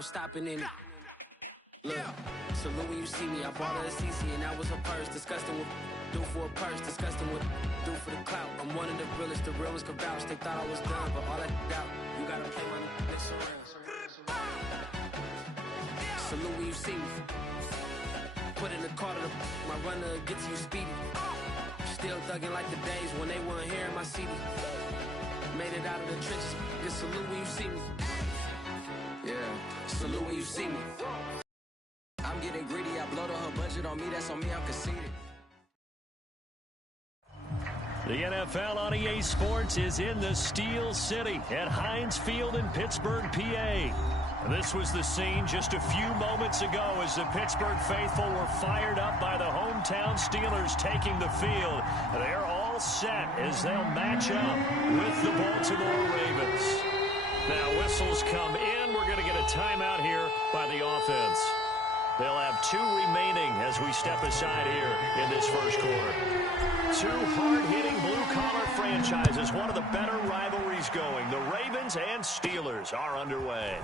no stopping in it. Look, salute when you see me. I bought her a CC and that was her purse. Disgusting what do for a purse. Disgusting what do for the clout. I'm one of the realest. The real ones can vouch. They thought I was done, but all that doubt. You gotta play my next around. Salute when you see me. Put in the car to my runner gets you speedy. Still thugging like the days when they weren't here in my city. Made it out of the trenches. Just salute when you see me. Yeah, salute when you see me. I'm getting greedy, I blowed her budget on me, that's on me, I'm conceited. The NFL on EA Sports is in the Steel City at Heinz Field in Pittsburgh, PA. This was the scene just a few moments ago as the Pittsburgh faithful were fired up by the hometown Steelers taking the field. They're all set as they'll match up with the Baltimore Ravens. Now whistles come in. We're going to get a timeout here by the offense. They'll have 2 remaining as we step aside here in this first quarter. 2 hard-hitting blue-collar franchises, one of the better rivalries going. The Ravens and Steelers are underway.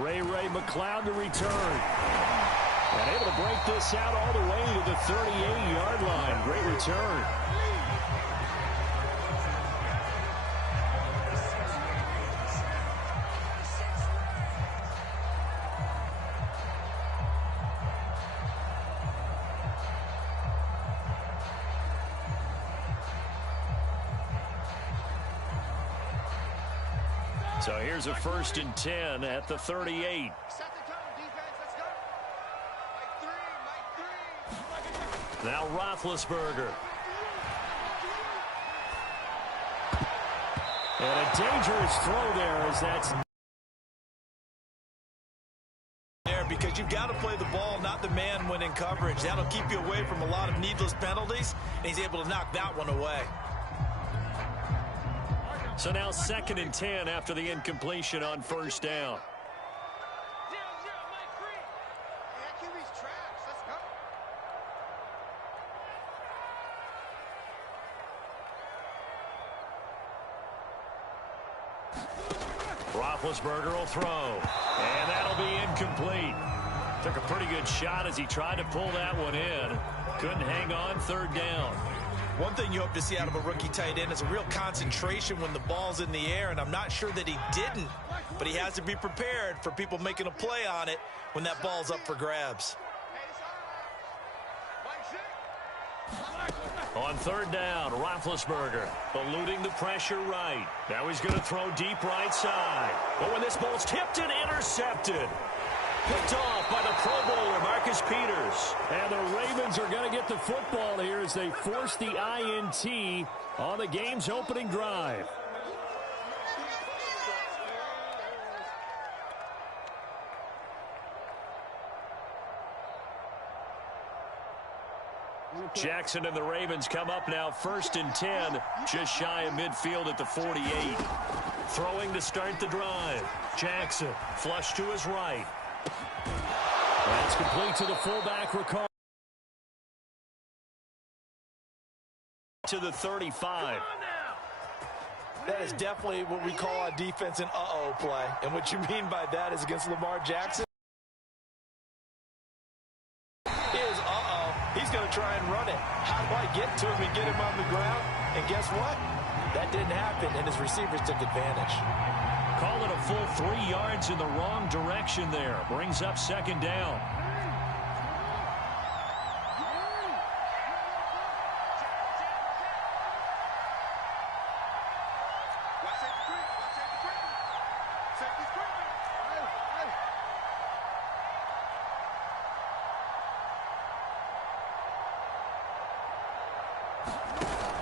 Ray McLeod to return. And able to break this out all the way to the 38-yard line. Great return. So here's a 1st and 10 at the 38. Now Roethlisberger. And a dangerous throw there as that's there because you've got to play the ball, not the man when in coverage. That'll keep you away from a lot of needless penalties, and he's able to knock that one away. So now 2nd and 10 after the incompletion on 1st down. Roethlisberger will throw, and that'll be incomplete. Took a pretty good shot as he tried to pull that one in. Couldn't hang on. 3rd down. One thing you hope to see out of a rookie tight end is a real concentration when the ball's in the air, and I'm not sure that he didn't, but he has to be prepared for people making a play on it when that ball's up for grabs. On 3rd down, Roethlisberger eluding the pressure right. Now he's going to throw deep right side. But when this ball's tipped and intercepted. Picked off by the Pro Bowler, Marcus Peters. And the Ravens are going to get the football here as they force the INT on the game's opening drive. Jackson and the Ravens come up now 1st and 10, just shy of midfield at the 48. Throwing to start the drive. Jackson, flush to his right. That's complete to the fullback, Ricard. To the 35. That is definitely what we call a defense an uh-oh play. And what you mean by that is against Lamar Jackson. Is uh-oh. He's going to try and run it. How do I get to him and get him on the ground? And guess what? That didn't happen, and his receivers took advantage. Call it a full 3 yards in the wrong direction there. Brings up 2nd down.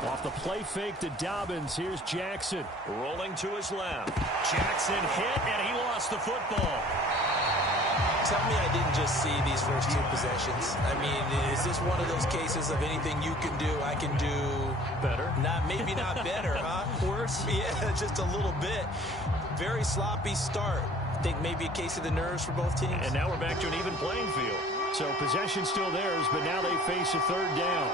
Off the play fake to Dobbins. Here's Jackson. Rolling to his left. Jackson hit, and he lost the football. Tell me I didn't just see these first 2 possessions. I mean, is this one of those cases of anything you can do, I can do better? Maybe not better, huh? Worse? Yeah, just a little bit. Very sloppy start. I think maybe a case of the nerves for both teams. And now we're back to an even playing field. So possession still theirs, but now they face a 3rd down.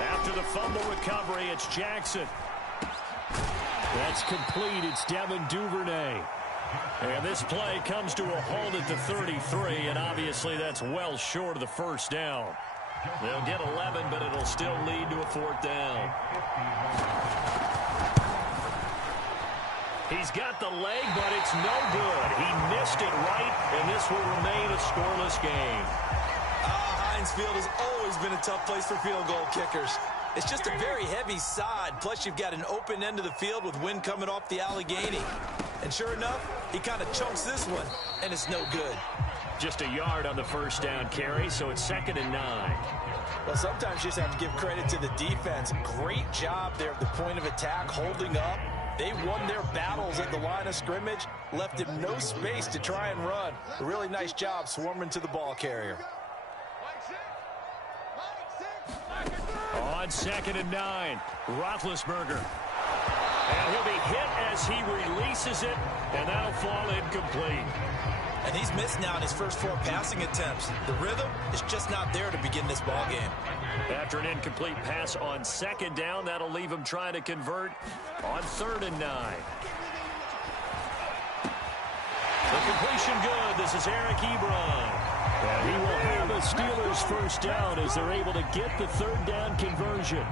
After the fumble recovery, it's Jackson. That's complete. It's Devin Duvernay. And this play comes to a halt at the 33, and obviously that's well short of the first down. They'll get 11, but it'll still lead to a fourth down. He's got the leg, but it's no good. He missed it right, and this will remain a scoreless game. Heinz Field has always been a tough place for field goal kickers. It's just a very heavy side, plus you've got an open end of the field with wind coming off the Allegheny. And sure enough, he kind of chunks this one, and it's no good. Just a yard on the first down carry, so it's 2nd and 9. Well, sometimes you just have to give credit to the defense. Great job there at the point of attack, holding up. They won their battles at the line of scrimmage, left him no space to try and run. A really nice job swarming to the ball carrier. On 2nd and 9, Roethlisberger. And he'll be hit as he releases it, and that'll fall incomplete. And he's missed now in his first 4 passing attempts. The rhythm is just not there to begin this ball game. After an incomplete pass on 2nd down, that'll leave him trying to convert on 3rd and 9. The completion good. This is Eric Ebron. And he will have a Steelers first down as they're able to get the 3rd down conversion.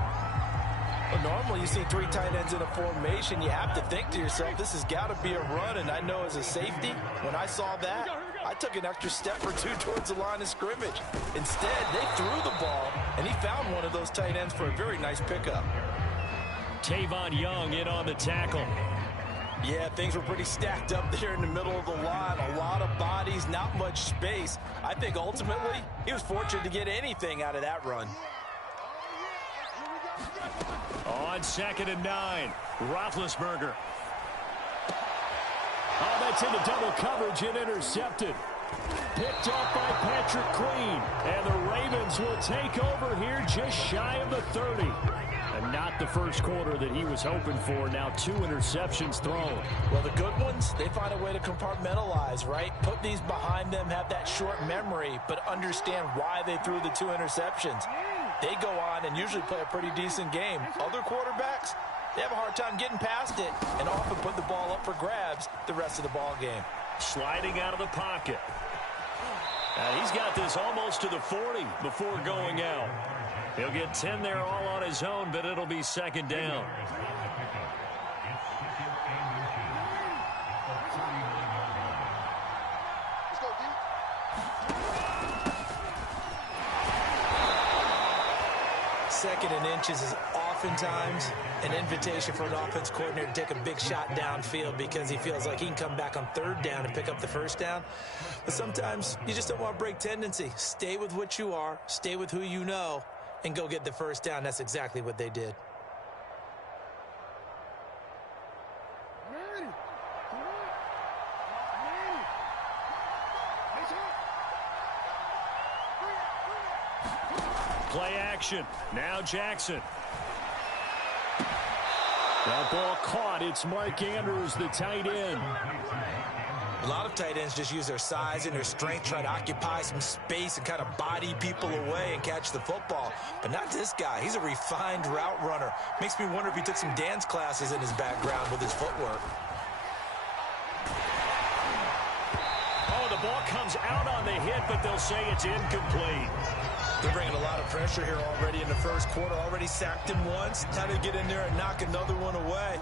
Well, normally you see 3 tight ends in a formation. You have to think to yourself, this has got to be a run. And I know as a safety, when I saw that, I took an extra step or 2 towards the line of scrimmage. Instead, they threw the ball, and he found one of those tight ends for a very nice pickup. Tavon Young in on the tackle. Yeah, things were pretty stacked up there in the middle of the line. A lot of bodies, not much space. I think ultimately he was fortunate to get anything out of that run. On 2nd and 9, Roethlisberger. Oh, that's into double coverage and intercepted. Picked off by Patrick Queen. And the Ravens will take over here just shy of the 30. And not the first quarter that he was hoping for. Now 2 interceptions thrown. Well, the good ones, they find a way to compartmentalize, right? Put these behind them, have that short memory, but understand why they threw the 2 interceptions. They go on and usually play a pretty decent game. Other quarterbacks, they have a hard time getting past it and often put the ball up for grabs the rest of the ball game. Sliding out of the pocket. And he's got this almost to the 40 before going out. He'll get 10 there all on his own, but it'll be 2nd down. Second and inches is oftentimes an invitation for an offense coordinator to take a big shot downfield because he feels like he can come back on 3rd down and pick up the first down. But sometimes you just don't want to break tendency. Stay with what you are, stay with who you know, and go get the first down. That's exactly what they did. Play action. Now Jackson. That ball caught. It's Mark Andrews, the tight end. A lot of tight ends just use their size and their strength, try to occupy some space and kind of body people away and catch the football. But not this guy. He's a refined route runner. Makes me wonder if he took some dance classes in his background with his footwork. Oh, the ball comes out on the hit, but they'll say it's incomplete. They're bringing a lot of pressure here already in the first quarter. Already sacked him once. Now they get in there and knock another one away.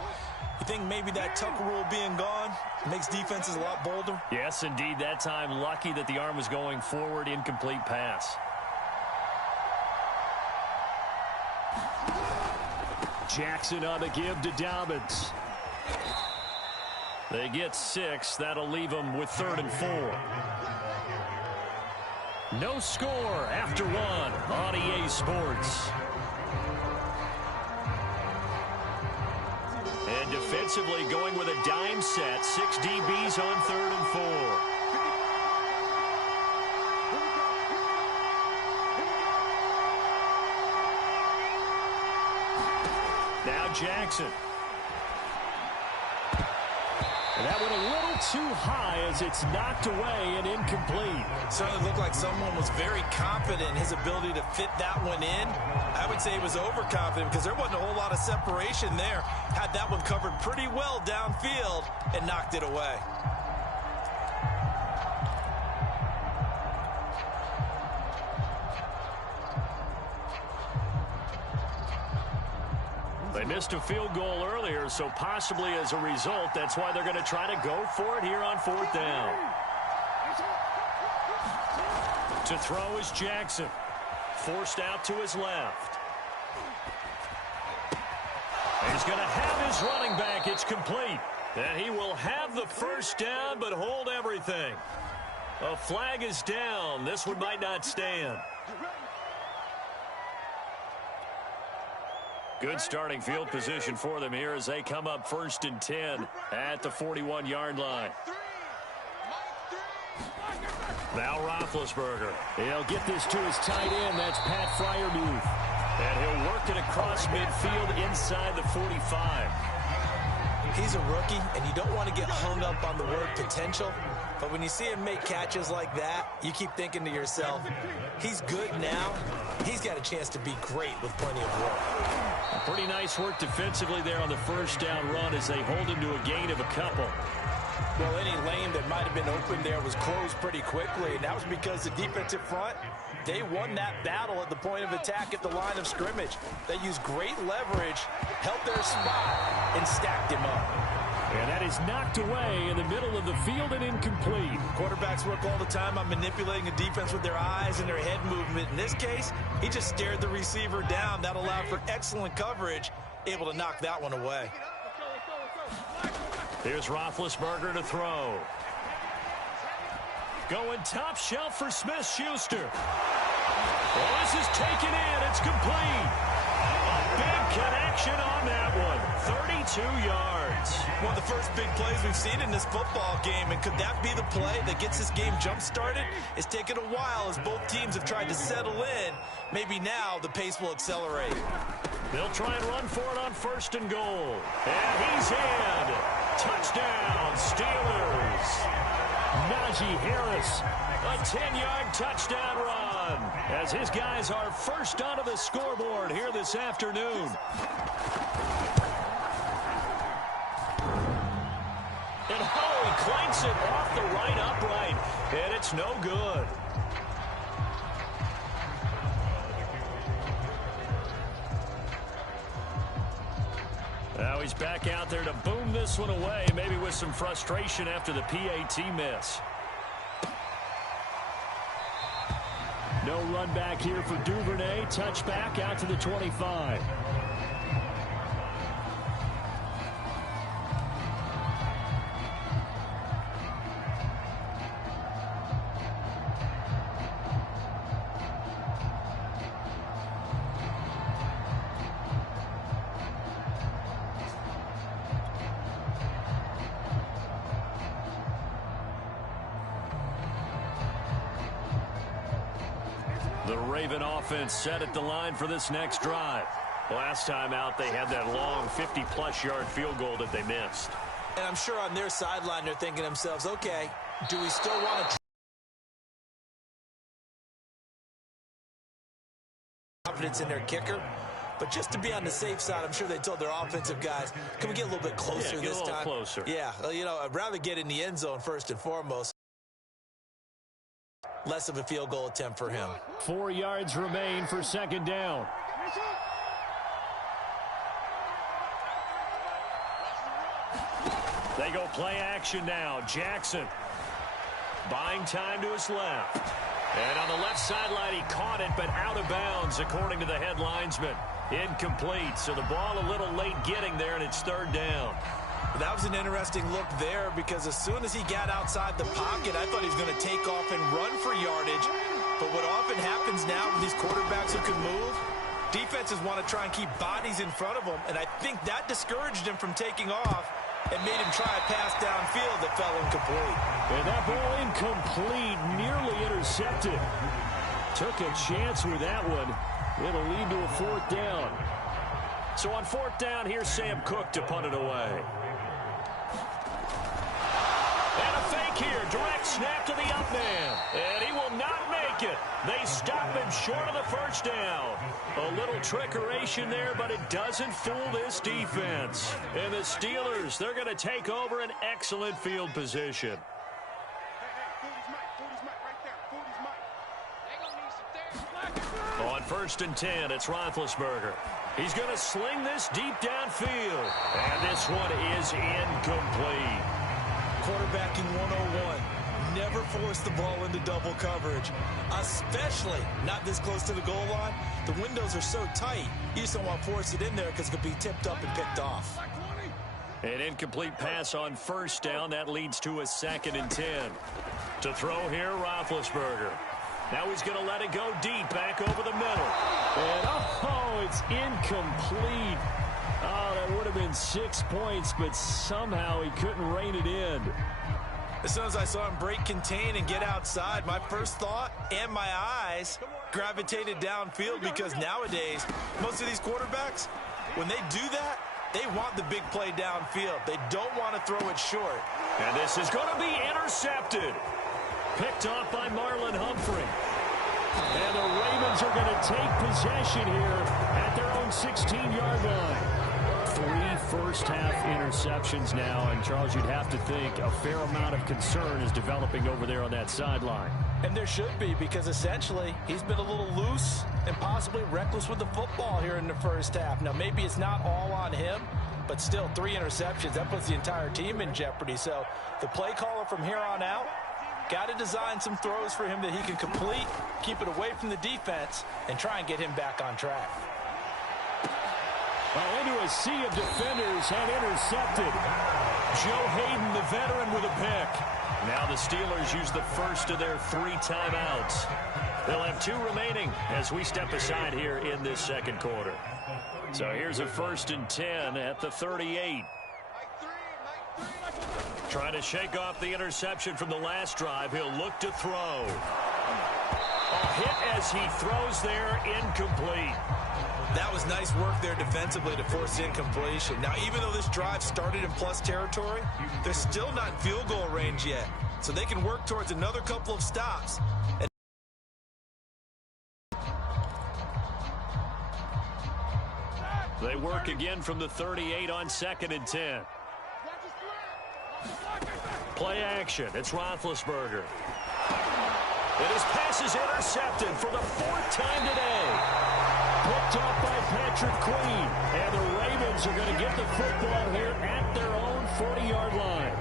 You think maybe that tuck rule being gone makes defenses a lot bolder? Yes, indeed. That time, lucky that the arm was going forward. Incomplete pass. Jackson on the give to Dobbins. They get 6. That'll leave them with 3rd and 4. No score after 1 on EA Sports. And defensively going with a dime set. 6 DBs on 3rd and 4. Now Jackson. And that went a little too high as it's knocked away and incomplete. Certainly looked like someone was very confident in his ability to fit that one in. I would say he was overconfident because there wasn't a whole lot of separation there. Had that one covered pretty well downfield and knocked it away. They missed a field goal earlier, so possibly as a result, that's why they're going to try to go for it here on 4th down. To throw is Jackson. Forced out to his left. He's going to have his running back. It's complete. And he will have the first down, but hold everything. A flag is down. This one might not stand. Good starting field position for them here as they come up 1st and 10 at the 41-yard line. Now Roethlisberger. He'll get this to his tight end. That's Pat Freiermuth. And he'll work it across midfield inside the 45. He's a rookie, and you don't want to get hung up on the word potential. But when you see him make catches like that, you keep thinking to yourself, he's good now. He's got a chance to be great with plenty of work. Pretty nice work defensively there on the first down run as they hold him to a gain of a couple. Well, any lane that might have been open there was closed pretty quickly, and that was because the defensive front, they won that battle at the point of attack at the line of scrimmage. They used great leverage, held their spot, and stacked him up. And that is knocked away in the middle of the field and incomplete. Quarterbacks work all the time on manipulating a defense with their eyes and their head movement. In this case, he just stared the receiver down. That allowed for excellent coverage, able to knock that one away. Here's Roethlisberger to throw. Going top shelf for Smith-Schuster. Well, this is taken in. It's complete. A big connection on that one. 32 yards. One of the first big plays we've seen in this football game, and could that be the play that gets this game jump-started? It's taken a while as both teams have tried to settle in. Maybe now the pace will accelerate. They'll try and run for it on 1st and goal. And he's in. Touchdown, Steelers. Najee Harris. A 10-yard touchdown run as his guys are first onto the scoreboard here this afternoon. And he clanks it off the right upright, and it's no good. Now he's back out there to boom this one away, maybe with some frustration after the PAT miss. No run back here for Duvernay. Touchback out to the 25. The Raven offense set at the line for this next drive. Last time out, they had that long 50-plus yard field goal that they missed. And I'm sure on their sideline, they're thinking to themselves, okay, do we still want to confidence in their kicker? But just to be on the safe side, I'm sure they told their offensive guys, can we get a little bit closer this time? Get a little closer. Yeah, you know, I'd rather get in the end zone first and foremost. Less of a field goal attempt for him. 4 yards remain for 2nd down. They go play action now. Jackson buying time to his left. And on the left sideline, he caught it, but out of bounds, according to the head linesman. Incomplete, so the ball a little late getting there, and it's 3rd down. That was an interesting look there because as soon as he got outside the pocket, I thought he was going to take off and run for yardage. But what often happens now with these quarterbacks who can move, defenses want to try and keep bodies in front of them, and I think that discouraged him from taking off and made him try a pass downfield that fell incomplete. And that ball incomplete, nearly intercepted. Took a chance with that one. It'll lead to a 4th down. So on 4th down, here's Sam Cook to punt it away. snap to the up man, and he will not make it. They stop him short of the first down. A little trickeration there, but it doesn't fool this defense. And the Steelers, they're going to take over an excellent field position. On 1st and 10, it's Roethlisberger. He's going to sling this deep downfield. And this one is incomplete. Quarterbacking 101. Never force the ball into double coverage, especially not this close to the goal line. The windows are so tight, you just don't want to force it in there because it could be tipped up and picked off. An incomplete pass on 1st down. That leads to a 2nd and 10. To throw here, Roethlisberger. Now he's going to let it go deep, back over the middle. And, oh, it's incomplete. Oh, that would have been 6 points, but somehow he couldn't rein it in. As soon as I saw him break contain and get outside, my first thought and my eyes gravitated downfield, because nowadays, most of these quarterbacks, when they do that, they want the big play downfield. They don't want to throw it short. And this is going to be intercepted. Picked off by Marlon Humphrey. And the Ravens are going to take possession here at their own 16-yard line. 3 first-half interceptions now, and Charles, you'd have to think a fair amount of concern is developing over there on that sideline. And there should be, because essentially he's been a little loose and possibly reckless with the football here in the first half. Now, maybe it's not all on him, but still 3 interceptions. That puts the entire team in jeopardy. So the play caller from here on out got to design some throws for him that he can complete, keep it away from the defense, and try and get him back on track. Well, into a sea of defenders and intercepted. Joe Hayden, the veteran, with a pick. Now the Steelers use the first of their 3 timeouts. They'll have 2 remaining as we step aside here in this second quarter. So here's a 1st and 10 at the 38. Trying to shake off the interception from the last drive. He'll look to throw. A hit as he throws there, incomplete. That was nice work there defensively to force incompletion. Now, even though this drive started in plus territory, they're still not in field goal range yet. So they can work towards another couple of stops. They work again from the 38 on 2nd and 10. Play action. It's Roethlisberger. And his pass is intercepted for the 4th time today. Picked off by Patrick Queen. And the Ravens are going to get the football here at their own 40-yard line.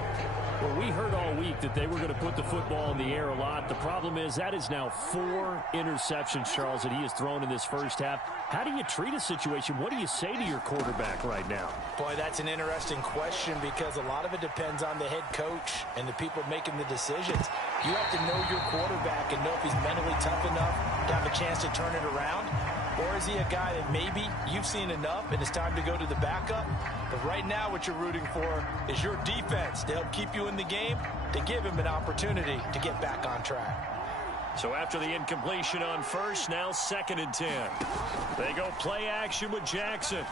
Well, we heard all week that they were going to put the football in the air a lot. The problem is that is now 4 interceptions, Charles, that he has thrown in this first half. How do you treat a situation? What do you say to your quarterback right now? Boy, that's an interesting question, because a lot of it depends on the head coach and the people making the decisions. You have to know your quarterback and know if he's mentally tough enough to have a chance to turn it around. Or is he a guy that maybe you've seen enough and it's time to go to the backup? But right now what you're rooting for is your defense to help keep you in the game, to give him an opportunity to get back on track. So after the incompletion on 1st, now 2nd and 10. They go play action with Jackson.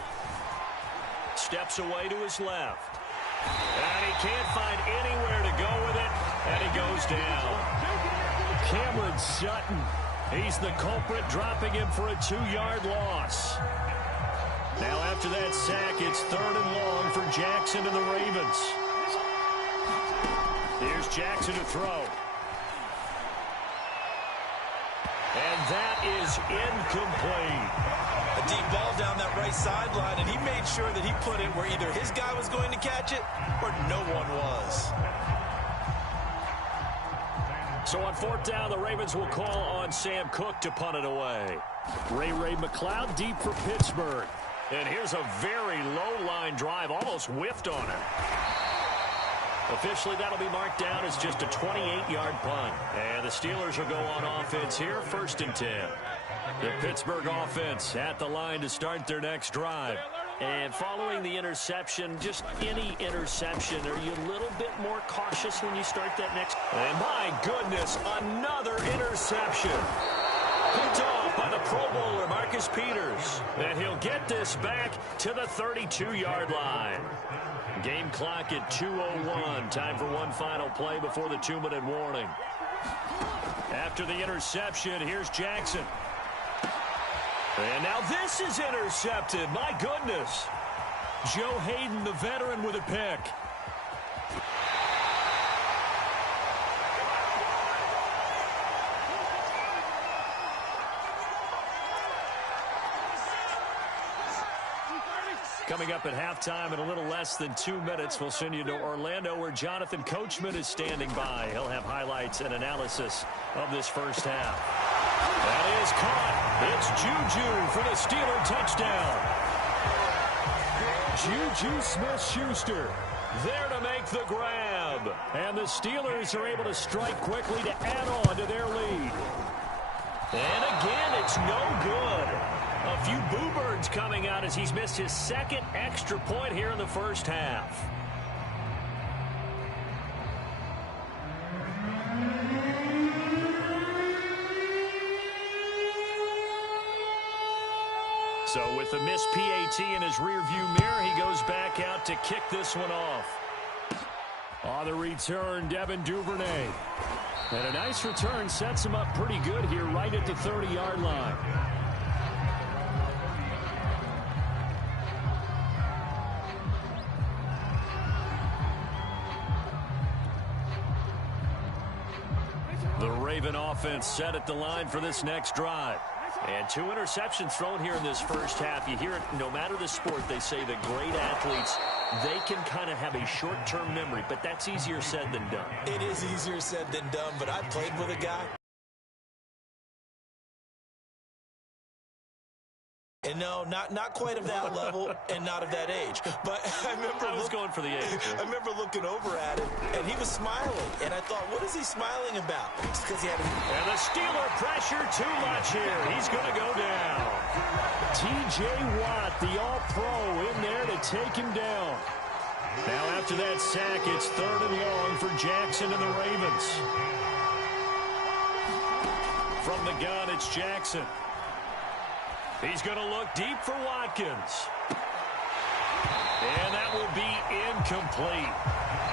Steps away to his left. And he can't find anywhere to go with it, and he goes down. Cameron Sutton. He's the culprit, dropping him for a 2-yard loss. Now after that sack, it's 3rd and long for Jackson and the Ravens. Here's Jackson to throw. And that is incomplete. A deep ball down that right sideline, and he made sure that he put it where either his guy was going to catch it or no one was. So on 4th down, the Ravens will call on Sam Cook to punt it away. Ray McLeod deep for Pittsburgh. And here's a very low-line drive, almost whiffed on it. Officially, that'll be marked down as just a 28-yard punt. And the Steelers will go on offense here, 1st and 10. The Pittsburgh offense at the line to start their next drive. And following the interception, just any interception, are you a little bit more cautious when you start that next? And my goodness, another interception. Picked off by the Pro Bowler, Marcus Peters. And he'll get this back to the 32-yard line. Game clock at 2:01. Time for one final play before the 2-minute warning. After the interception, here's Jackson. And now this is intercepted. My goodness. Joe Hayden, the veteran, with a pick. Coming up at halftime in a little less than 2 minutes, we'll send you to Orlando where Jonathan Coachman is standing by. He'll have highlights and analysis of this first half. That is caught. It's Juju for the Steeler touchdown. Juju Smith-Schuster there to make the grab. And the Steelers are able to strike quickly to add on to their lead. And again, it's no good. A few boo birds coming out as he's missed his second extra point here in the first half. So with the missed PAT in his rearview mirror, he goes back out to kick this one off. On the return, Devin Duvernay. And a nice return sets him up pretty good here right at the 30-yard line. The Raven offense set at the line for this next drive. And 2 interceptions thrown here in this first half. You hear it, no matter the sport, they say that great athletes, they can kind of have a short-term memory, but that's easier said than done. It is easier said than done, but I played with a guy. And no, not quite of that level and not of that age. But I was going for the age. I remember looking over at him, and he was smiling. And I thought, what is he smiling about? Just because he had And the Steeler pressure too much here. He's going to go down. T.J. Watt, the All-Pro, in there to take him down. Now after that sack, it's 3rd and long for Jackson and the Ravens. From the gun, it's Jackson. He's going to look deep for Watkins. And that will be incomplete.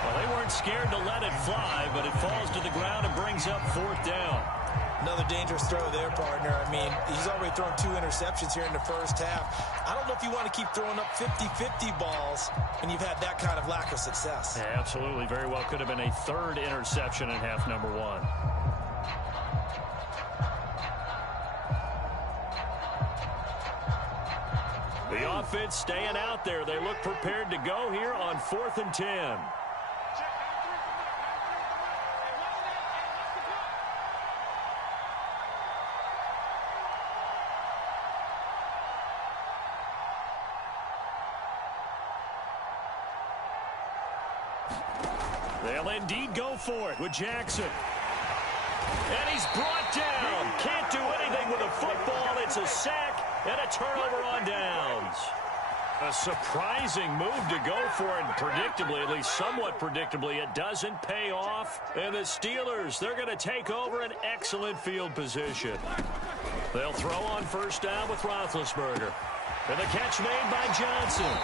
Well, they weren't scared to let it fly, but it falls to the ground and brings up 4th down. Another dangerous throw there, partner. I mean, he's already thrown 2 interceptions here in the first half. I don't know if you want to keep throwing up 50-50 balls when you've had that kind of lack of success. Yeah, absolutely. Very well could have been a 3rd interception in half number 1. The offense staying out there. They look prepared to go here on 4th and 10. They'll indeed go for it with Jackson. And he's brought down. Can't do anything with a football. It's a sack and a turnover on downs. A surprising move to go for it. Predictably, at least somewhat predictably, it doesn't pay off. And the Steelers, they're going to take over an excellent field position. They'll throw on 1st down with Roethlisberger. And the catch made by Johnson.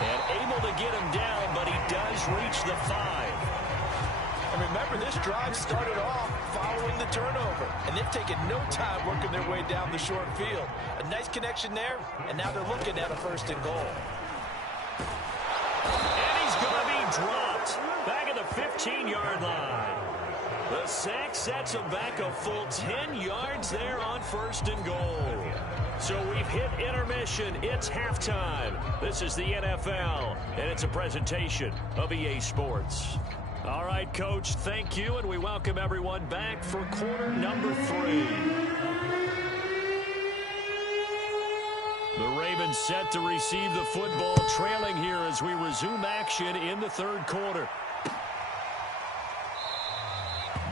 And able to get him down, but he does reach the 5. And remember, this drive started off following the turnover. And they've taken no time working their way down the short field. A nice connection there, and now they're looking at a 1st and goal. And he's going to be dropped back at the 15-yard line. The sack sets him back a full 10 yards there on 1st and goal. So we've hit intermission. It's halftime. This is the NFL, and it's a presentation of EA Sports. All right, Coach, thank you, and we welcome everyone back for quarter number 3. The Ravens set to receive the football, trailing here as we resume action in the 3rd quarter.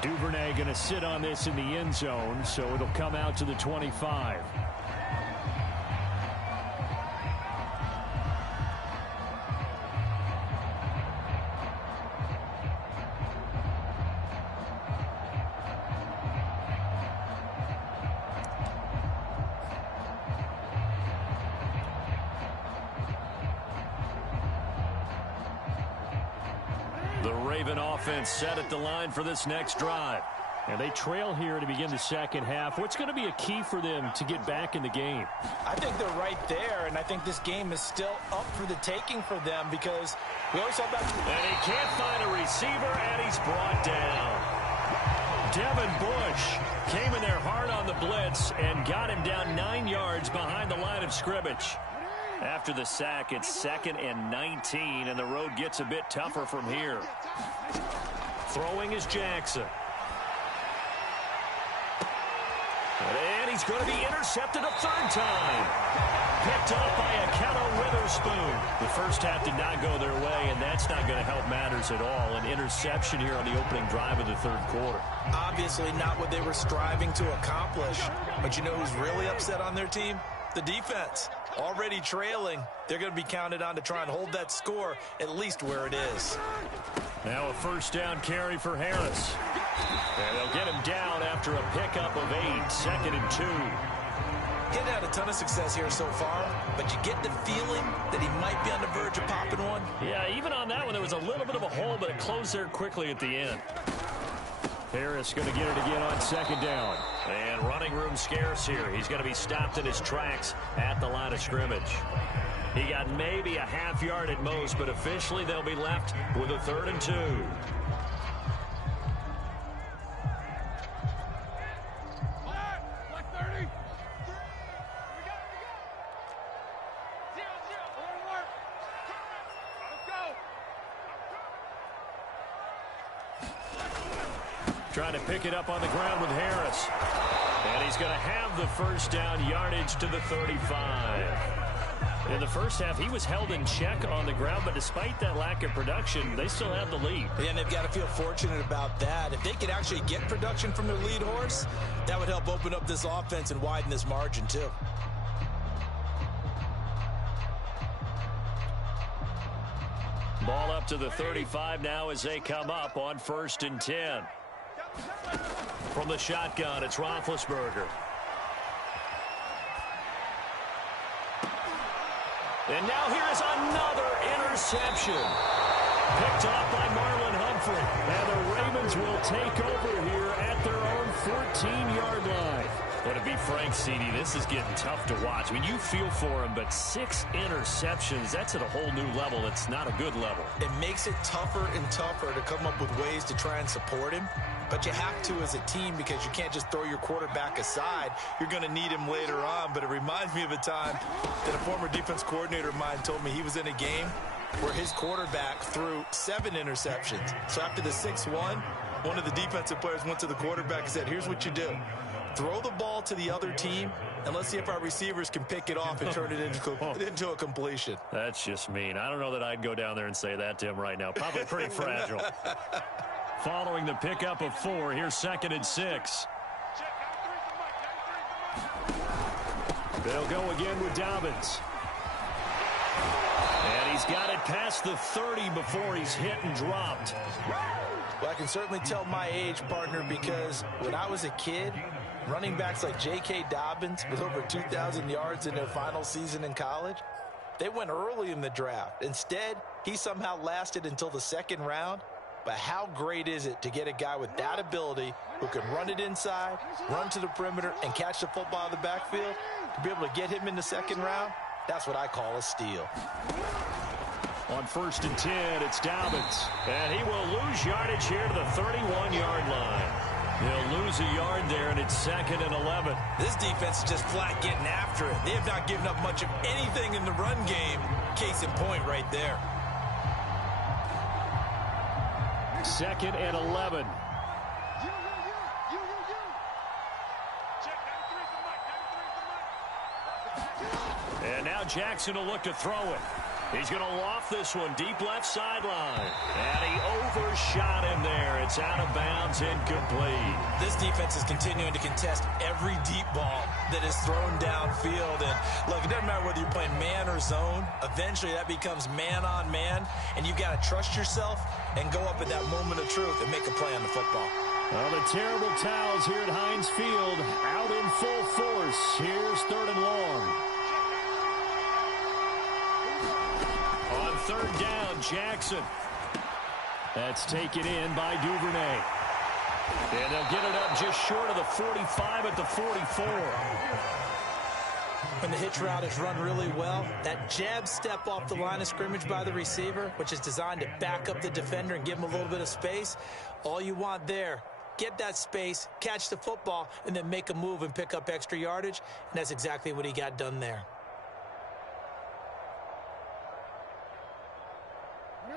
Duvernay going to sit on this in the end zone, so it'll come out to the 25. The Raven offense set at the line for this next drive. And they trail here to begin the second half. What's going to be a key for them to get back in the game? I think they're right there, and I think this game is still up for the taking for them because we always talk about... And he can't find a receiver, and he's brought down. Devin Bush came in there hard on the blitz and got him down 9 yards behind the line of scrimmage. After the sack, it's 2nd and 19, and the road gets a bit tougher from here. Throwing is Jackson. And he's going to be intercepted a 3rd time. Picked up by Akello Witherspoon. The first half did not go their way, and that's not going to help matters at all. An interception here on the opening drive of the 3rd quarter. Obviously not what they were striving to accomplish. But you know who's really upset on their team? The defense. Already trailing. They're going to be counted on to try and hold that score at least where it is. Now a 1st down carry for Harris. And they'll get him down after a pickup of 8, 2nd and 2. He hadn't had a ton of success here so far, but you get the feeling that he might be on the verge of popping one. Yeah, even on that one, there was a little bit of a hole, but it closed there quickly at the end. Harris going to get it again on 2nd down. And running room scarce here. He's going to be stopped in his tracks at the line of scrimmage. He got maybe a half yard at most, but officially they'll be left with a 3rd and 2. Trying to pick it up on the ground with Harris. And he's going to have the 1st down, yardage to the 35. In the first half, he was held in check on the ground, but despite that lack of production, they still have the lead. And they've got to feel fortunate about that. If they could actually get production from their lead horse, that would help open up this offense and widen this margin too. Ball up to the 35 now as they come up on 1st and 10. From the shotgun, it's Roethlisberger. And now here is another interception. Picked off by Marlon Humphrey. And the Ravens will take over here at their own 14-yard line. But to be frank, CD, this is getting tough to watch. I mean, you feel for him, but 6 interceptions, that's at a whole new level. It's not a good level. It makes it tougher and tougher to come up with ways to try and support him. But you have to as a team because you can't just throw your quarterback aside. You're going to need him later on. But it reminds me of a time that a former defense coordinator of mine told me he was in a game where his quarterback threw 7 interceptions. So after the 6th one of the defensive players went to the quarterback and said, here's what you do. Throw the ball to the other team, and let's see if our receivers can pick it off and turn it into a completion. That's just mean. I don't know that I'd go down there and say that to him right now. Probably pretty fragile. Following the pickup of 4, here's 2nd and 6. They'll go again with Dobbins. And he's got it past the 30 before he's hit and dropped. Well, I can certainly tell my age, partner, because when I was a kid, running backs like J.K. Dobbins with over 2,000 yards in their final season in college, they went early in the draft. Instead, he somehow lasted until the 2nd round. But how great is it to get a guy with that ability who can run it inside, run to the perimeter, and catch the football in the backfield? To be able to get him in the 2nd round, that's what I call a steal. On 1st and 10, it's Dobbins. And he will lose yardage here to the 31-yard line. He'll lose a yard there, and it's 2nd and 11. This defense is just flat getting after it. They have not given up much of anything in the run game. Case in point right there. 2nd and 11. And now Jackson will look to throw it. He's going to loft this one deep left sideline. And he overshot him there. It's out of bounds, incomplete. This defense is continuing to contest every deep ball that is thrown downfield. And look, it doesn't matter whether you're playing man or zone. Eventually that becomes man on man. And you've got to trust yourself and go up at that moment of truth and make a play on the football. Well, the terrible towels here at Heinz Field out in full force. Here's 3rd and long. On 3rd down, Jackson. That's taken in by Duvernay. And they'll get it up just short of the 45 at the 44. When the hitch route is run really well, that jab step off the line of scrimmage by the receiver, which is designed to back up the defender and give him a little bit of space, all you want there, get that space, catch the football, and then make a move and pick up extra yardage, and that's exactly what he got done there.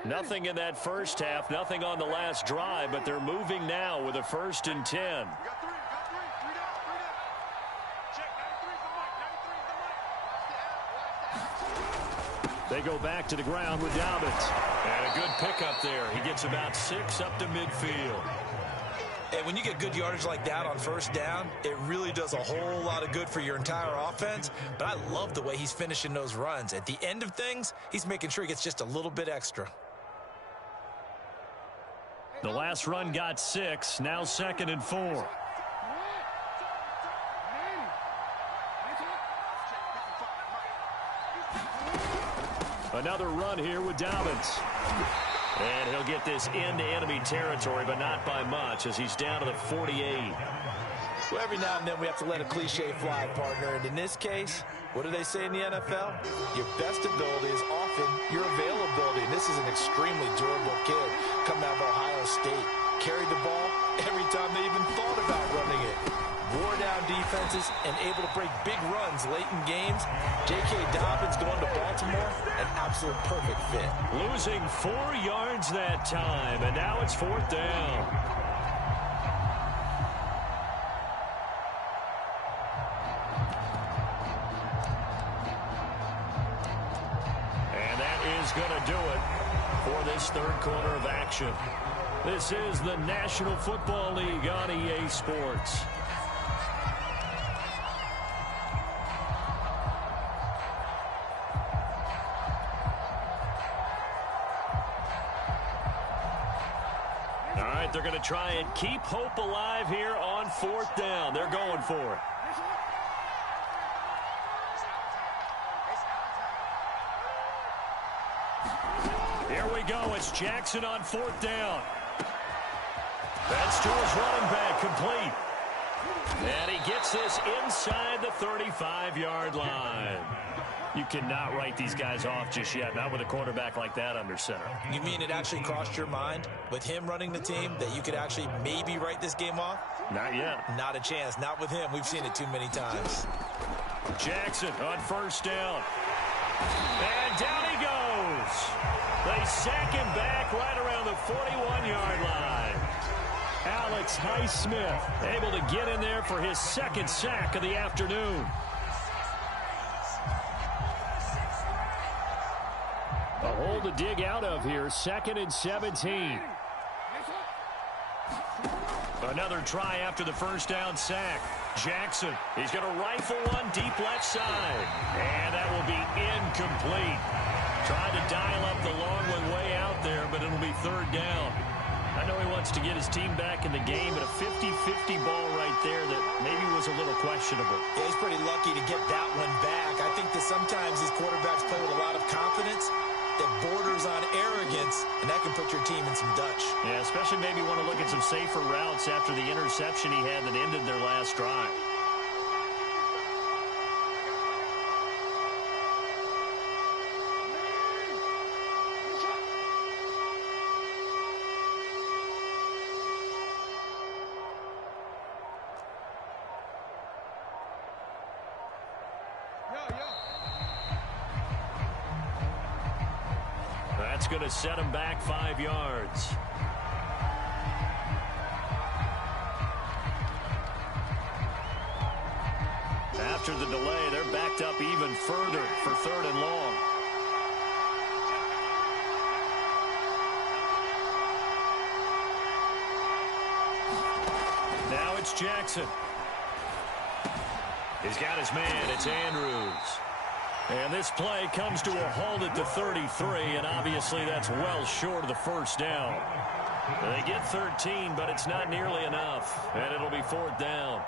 Nothing in that first half, nothing on the last drive, but they're moving now with a 1st and 10. They go back to the ground with Dobbins. And a good pickup there. He gets about 6 up to midfield. And when you get good yardage like that on first down, it really does a whole lot of good for your entire offense. But I love the way he's finishing those runs. At the end of things, he's making sure he gets just a little bit extra. The last run got 6, now 2nd and 4. Another run here with Dobbins. And he'll get this into enemy territory, but not by much, as he's down to the 48. Well, every now and then we have to let a cliche fly, partner. And in this case, what do they say in the NFL? Your best ability is often your availability. And this is an extremely durable kid coming out of Ohio State. Carried the ball every time they even thought about running it. Wore down defenses and able to break big runs late in games. J.K. Dobbins going to Baltimore, an absolute perfect fit. Losing 4 yards that time, and now it's 4th down. And that is going to do it for this 3rd quarter of action. This is the National Football League on EA Sports. They're going to try and keep hope alive here on 4th down. They're going for it. Here we go. It's Jackson on 4th down. That's to his running back, complete. And he gets this inside the 35-yard line. You cannot write these guys off just yet, not with a quarterback like that under center. You mean it actually crossed your mind with him running the team that you could actually maybe write this game off? Not yet. Not a chance. Not with him. We've seen it too many times. Jackson on 1st down. And down he goes. They sack him back right around the 41-yard line. Alex Highsmith able to get in there for his 2nd sack of the afternoon. A hole to dig out of here, 2nd and 17. Another try after the 1st down sack. Jackson, he's going to rifle one deep left side. And that will be incomplete. Trying to dial up the long one way out there, but it'll be 3rd down. I know he wants to get his team back in the game, but a 50-50 ball right there that maybe was a little questionable. Yeah, he's pretty lucky to get that one back. I think that sometimes these quarterbacks play with a lot of confidence that borders on arrogance, and that can put your team in some Dutch. Yeah, especially maybe want to look at some safer routes after the interception he had that ended their last drive. That's going to set him back 5 yards. After the delay, they're backed up even further for 3rd and long. Now it's Jackson. He's got his man. It's Andrews. And this play comes to a halt at the 33, and obviously that's well short of the 1st down. They get 13, but it's not nearly enough, and it'll be 4th down.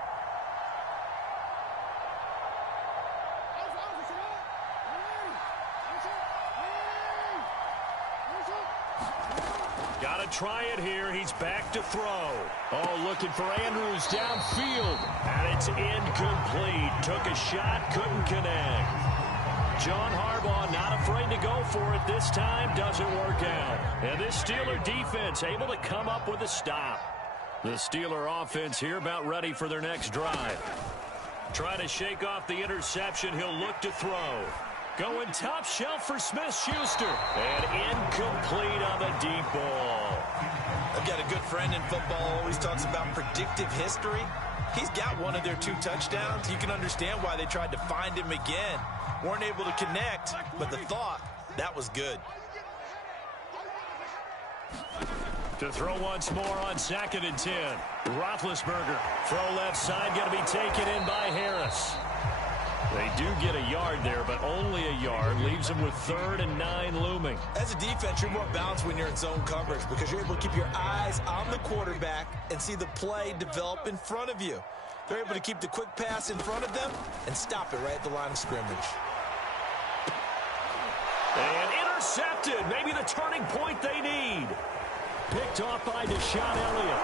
Got a try it here. He's back to throw. Oh, looking for Andrews downfield. And it's incomplete. Took a shot, couldn't connect. John Harbaugh not afraid to go for it this time. Doesn't work out. And this Steeler defense able to come up with a stop. The Steeler offense here about ready for their next drive. Trying to shake off the interception. He'll look to throw. Going top shelf for Smith-Schuster. And incomplete on the deep ball. I've got a good friend in football, always talks about predictive history. He's got one of their 2 touchdowns. You can understand why they tried to find him again. Weren't able to connect, but the thought, that was good. To throw once more on 2nd and 10. Roethlisberger. Throw left side, going to be taken in by Harris. They do get a yard there, but only a yard. Leaves them with 3rd and 9 looming. As a defense, you're more balanced when you're in zone coverage because you're able to keep your eyes on the quarterback and see the play develop in front of you. They're able to keep the quick pass in front of them and stop it right at the line of scrimmage. And intercepted. Maybe the turning point they need. Picked off by Deshaun Elliott.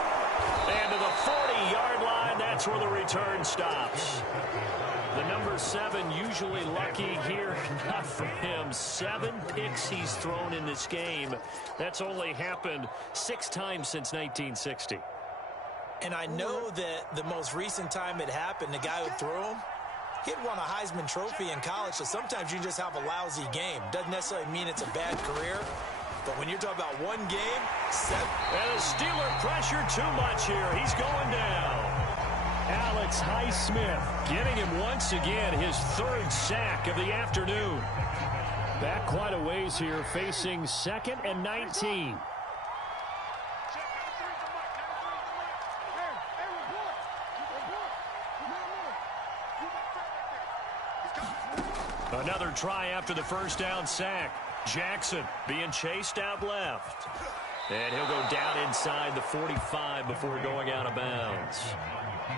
And to the 40-yard line, that's where the return stops. The number 7 usually lucky here. Not for him. 7 picks he's thrown in this game. That's only happened 6 times since 1960. And I know that the most recent time it happened, the guy who threw him, he had won a Heisman Trophy in college, so sometimes you just have a lousy game. Doesn't necessarily mean it's a bad career. But when you're talking about one game, 7. And the Steeler pressure too much here. He's going down. Alex Highsmith getting him once again, his 3rd sack of the afternoon. Back quite a ways here, facing 2nd and 19. Another try after the first down sack. Jackson being chased out left. And he'll go down inside the 45 before going out of bounds.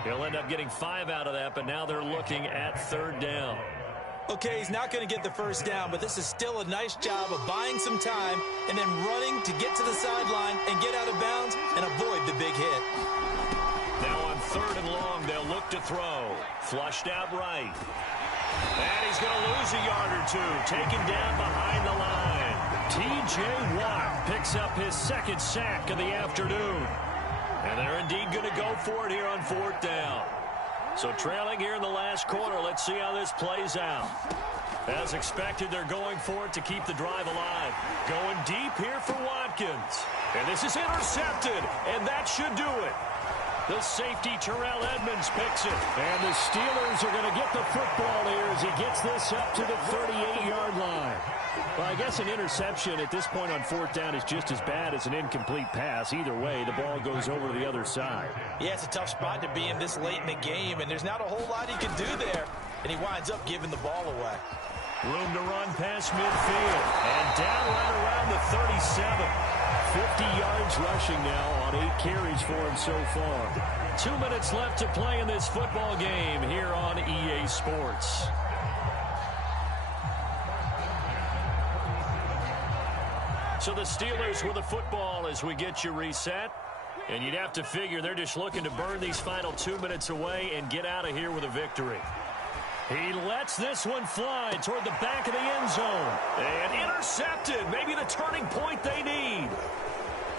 He'll end up getting 5 out of that, but now they're looking at 3rd down. Okay, he's not going to get the first down, but this is still a nice job of buying some time and then running to get to the sideline and get out of bounds and avoid the big hit. Now on 3rd and long, they'll look to throw. Flushed out right. And he's going to lose a yard or 2. Taken down behind the line. T.J. Watt picks up his 2nd sack of the afternoon. And they're indeed going to go for it here on 4th down. So trailing here in the last quarter, let's see how this plays out. As expected, they're going for it to keep the drive alive. Going deep here for Watkins. And this is intercepted, and that should do it. The safety, Terrell Edmonds, picks it. And the Steelers are going to get the football here as he gets this up to the 38-yard line. Well, I guess an interception at this point on 4th down is just as bad as an incomplete pass. Either way, the ball goes over to the other side. Yeah, it's a tough spot to be in this late in the game, and there's not a whole lot he can do there. And he winds up giving the ball away. Room to run past midfield. And down right around the 37. 50 yards rushing now on 8 carries for him so far. 2 minutes left to play in this football game here on EA Sports. So the Steelers with the football as we get you reset. And you'd have to figure they're just looking to burn these final 2 minutes away and get out of here with a victory. He lets this one fly toward the back of the end zone. And intercepted. Maybe the turning point they need.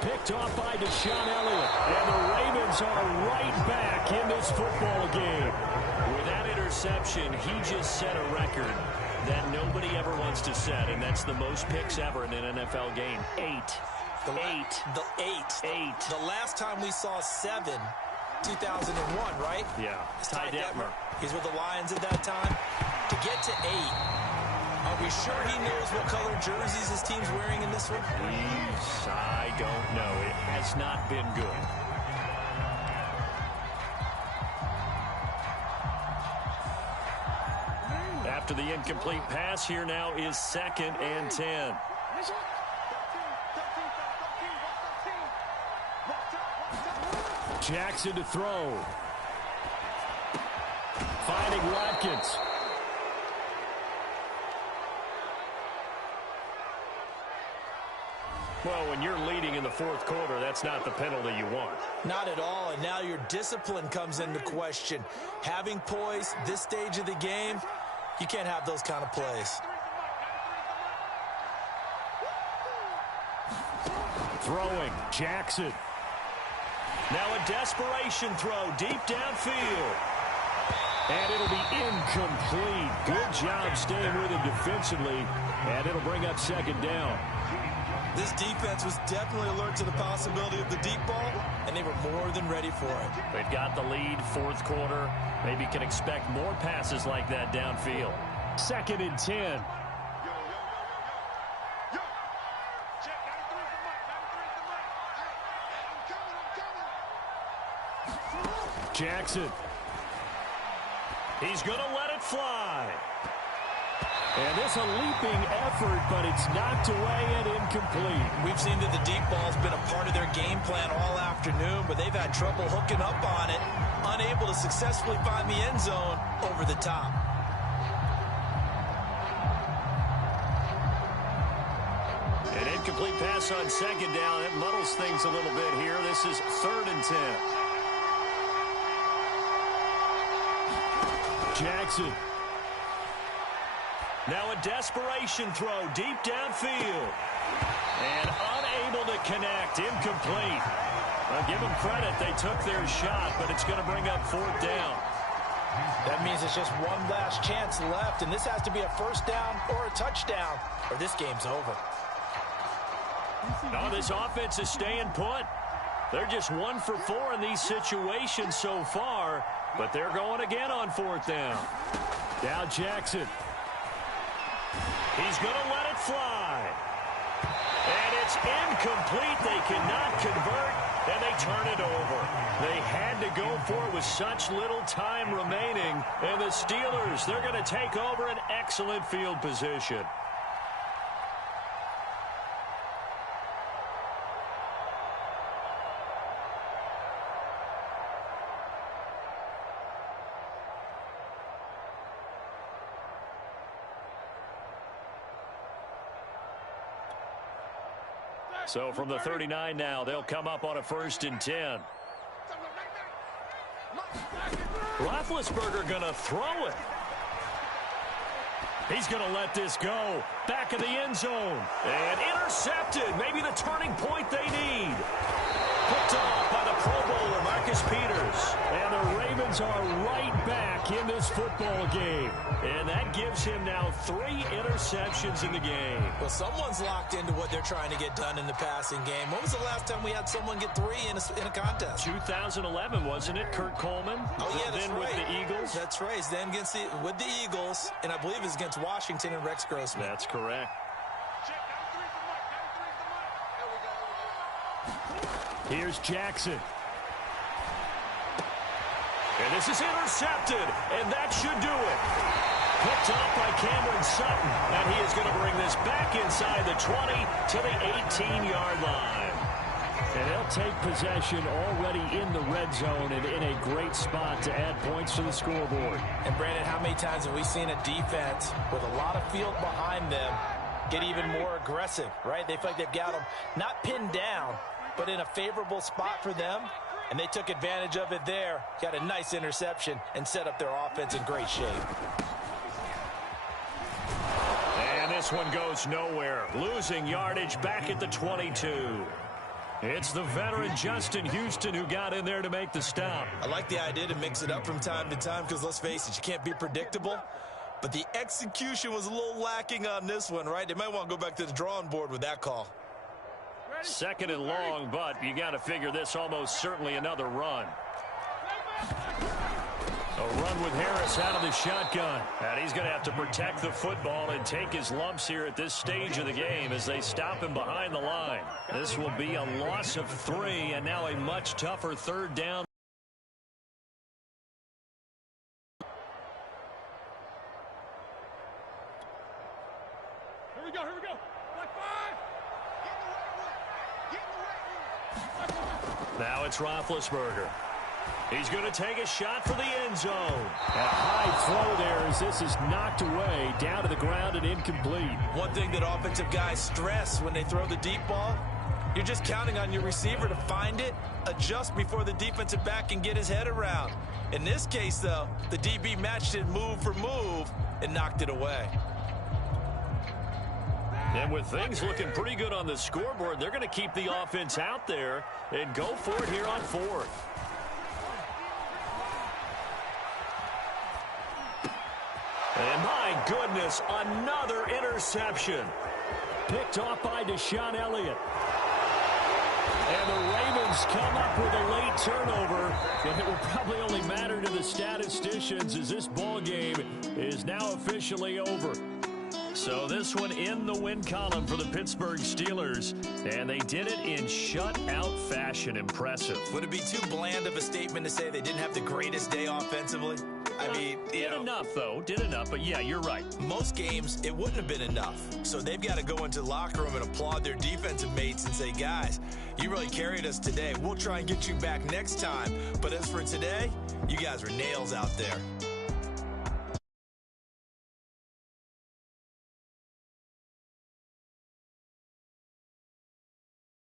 Picked off by Deshaun Elliott. And the Ravens are right back in this football game. With that interception, he just set a record that nobody ever wants to set, and that's the most picks ever in an NFL game. 8. The last time we saw 7, 2001, right? Yeah. Ty Detmer. He's with the Lions at that time. To get to 8, are we sure he knows what color jerseys his team's wearing in this one? I don't know. It has not been good. After the incomplete pass, here now is 2nd and 10. Jackson to throw. Finding Watkins. Well, when you're leading in the fourth quarter, that's not the penalty you want. Not at all, and now your discipline comes into question. Having poise this stage of the game, you can't have those kind of plays. Throwing, Jackson. Now a desperation throw deep downfield. And it'll be incomplete. Good job staying with him defensively, and it'll bring up second down. This defense was definitely alert to the possibility of the deep ball, and they were more than ready for it. They've got the lead, fourth quarter. Maybe can expect more passes like that downfield. 2nd and 10. Jackson. He's going to let it fly. And this a leaping effort, but it's knocked away and incomplete. We've seen that the deep ball's been a part of their game plan all afternoon, but they've had trouble hooking up on it, unable to successfully find the end zone over the top. An incomplete pass on second down. It muddles things a little bit here. This is 3rd and 10. Jackson. Now a desperation throw deep downfield. And unable to connect. Incomplete. I'll give them credit. They took their shot, but it's going to bring up 4th down. That means it's just one last chance left, and this has to be a first down or a touchdown, or this game's over. No, this offense is staying put. They're just 1 for 4 in these situations so far, but they're going again on 4th down. Now Jackson. He's going to let it fly. And it's incomplete. They cannot convert, and they turn it over. They had to go for it with such little time remaining. And the Steelers, they're going to take over an excellent field position. So from the 39 now, they'll come up on a 1st and 10. Roethlisberger going to throw it. He's going to let this go. Back of the end zone. And intercepted. Maybe the turning point they need. Picked off by the Pro Bowler, Marcus Peters. And the Ravens are right back in this football game. And that gives him now 3 interceptions in the game. Well, someone's locked into what they're trying to get done in the passing game. When was the last time we had someone get 3 in a contest? 2011, wasn't it? Kurt Coleman? Oh, yeah, that's then right. With the Eagles? That's right. Then with the Eagles, and I believe it's against Washington and Rex Grossman. That's correct. Here's Jackson. And this is intercepted, and that should do it. Picked off by Cameron Sutton, and he is going to bring this back inside the 20 to the 18-yard line. And they'll take possession already in the red zone and in a great spot to add points to the scoreboard. And, Brandon, how many times have we seen a defense with a lot of field behind them get even more aggressive, right? They feel like they've got them not pinned down, but in a favorable spot for them, and they took advantage of it there, got a nice interception, and set up their offense in great shape. And this one goes nowhere, losing yardage back at the 22. It's the veteran Justin Houston who got in there to make the stop. I like the idea to mix it up from time to time because, let's face it, you can't be predictable. But the execution was a little lacking on this one, right? They might want to go back to the drawing board with that call. 2nd and long, but you got to figure this almost certainly another run. A run with Harris out of the shotgun. And he's going to have to protect the football and take his lumps here at this stage of the game as they stop him behind the line. This will be a loss of 3 and now a much tougher 3rd down. Here we go. Black 5. Now it's Roethlisberger. He's going to take a shot for the end zone. A high flow there as this is knocked away, down to the ground and incomplete. One thing that offensive guys stress when they throw the deep ball, You're just counting on your receiver to find it, adjust before the defensive back can get his head around. In this case, though, the DB matched it move for move and knocked it away. And with things looking pretty good on the scoreboard, they're going to keep the offense out there and go for it here on 4th. And my goodness, another interception. Picked off by Deshaun Elliott. And the Ravens come up with a late turnover. And it will probably only matter to the statisticians as this ball game is now officially over. So this one in the win column for the Pittsburgh Steelers, and they did it in shutout fashion. Impressive. Would it be too bland of a statement to say they didn't have the greatest day offensively? I mean, did enough, though. Did enough, but yeah, you're right. Most games, it wouldn't have been enough. So they've got to go into the locker room and applaud their defensive mates and say, guys, you really carried us today. We'll try and get you back next time. But as for today, you guys were nails out there.